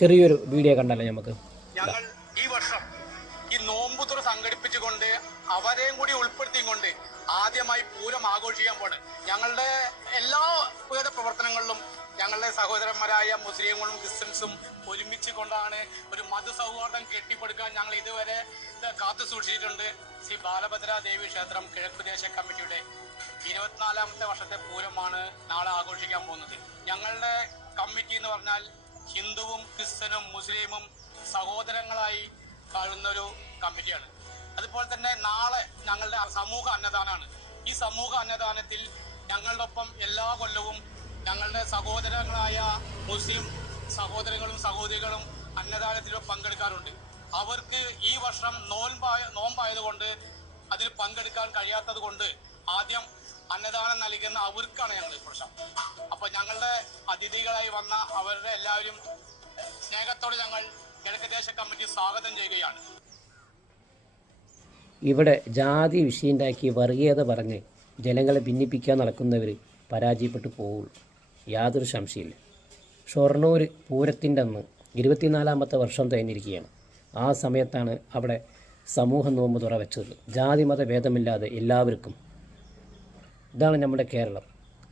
ചെറിയൊരു വീഡിയോ കണ്ടല്ലോ നമുക്ക്. ഞങ്ങൾ ഈ വർഷം ഈ നോമ്പുതുറ സംഘടിപ്പിച്ചുകൊണ്ട് അവരെയും കൂടി ഉൾപ്പെടുത്തിക്കൊണ്ട് ആദ്യമായി പൂരം ആഘോഷിക്കാൻ പോണ്. ഞങ്ങളുടെ എല്ലാ വിവിധ പ്രവർത്തനങ്ങളിലും ഞങ്ങളുടെ സഹോദരന്മാരായ മുസ്ലിങ്ങളും ക്രിസ്ത്യൻസും ഒരുമിച്ച് കൊണ്ടാണ് ഒരു മതസൗഹാർദ്ദം കെട്ടിപ്പടുക്കാൻ ഞങ്ങൾ ഇതുവരെ കാത്തു സൂക്ഷിച്ചിട്ടുണ്ട്. ശ്രീ ബാലഭദ്ര ദേവി ക്ഷേത്രം കിഴക്കുദേശ കമ്മിറ്റിയുടെ 24ാമത്തെ വർഷത്തെ പൂരമാണ് നാളെ ആഘോഷിക്കാൻ പോകുന്നത്. ഞങ്ങളുടെ കമ്മിറ്റി എന്ന് പറഞ്ഞാൽ ഹിന്ദുവും ക്രിസ്ത്യനും മുസ്ലിമും സഹോദരങ്ങളായി കാണുന്നൊരു കമ്മിറ്റിയാണ്. അതുപോലെ തന്നെ നാളെ ഞങ്ങളുടെ സമൂഹ അന്നദാനമാണ്. ഈ സമൂഹ അന്നദാനത്തിൽ ഞങ്ങളുടെ ഒപ്പം എല്ലാ കൊല്ലവും ഞങ്ങളുടെ സഹോദരങ്ങളായ മുസ്ലിം സഹോദരങ്ങളും സഹോദരികളും അന്നദാനത്തിൽ പങ്കെടുക്കാറുണ്ട്. അവർക്ക് ഈ വർഷം നോമ്പായതുകൊണ്ട് അതിൽ പങ്കെടുക്കാൻ കഴിയാത്തത് കൊണ്ട് ആദ്യം അന്നദാനം നൽകുന്ന അവർക്കാണ് ഞങ്ങൾ പ്രശ്നം. അപ്പൊ ഞങ്ങളുടെ അതിഥികളായി വന്ന അവരുടെ എല്ലാവരും സ്നേഹത്തോടെ ഞങ്ങൾ കിഴക്കുദേശ കമ്മിറ്റി സ്വാഗതം ചെയ്യുകയാണ്. ഇവിടെ ജാതി വിഷയമുണ്ടാക്കി വർഗീയത പറഞ്ഞ് ജനങ്ങളെ ഭിന്നിപ്പിക്കാൻ നടക്കുന്നവർ പരാജയപ്പെട്ടു പോവുള്ളൂ, യാതൊരു സംശയമില്ല. ഷൊർണൂർ പൂരത്തിൻ്റെ അന്ന് 24ാമത്തെ വർഷം കഴിഞ്ഞിരിക്കുകയാണ്. ആ സമയത്താണ് അവിടെ സമൂഹ നോമ്പ് തുറ വെച്ചത്, ജാതിമത ഭേദമില്ലാതെ എല്ലാവർക്കും. ഇതാണ് നമ്മുടെ കേരളം,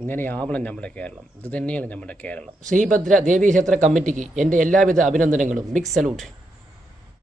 ഇങ്ങനെയാവണം നമ്മുടെ കേരളം, ഇത് തന്നെയാണ് നമ്മുടെ കേരളം. ശ്രീഭദ്ര ദേവീക്ഷേത്ര കമ്മിറ്റിക്ക് എൻ്റെ എല്ലാവിധ അഭിനന്ദനങ്ങളും. Big salute.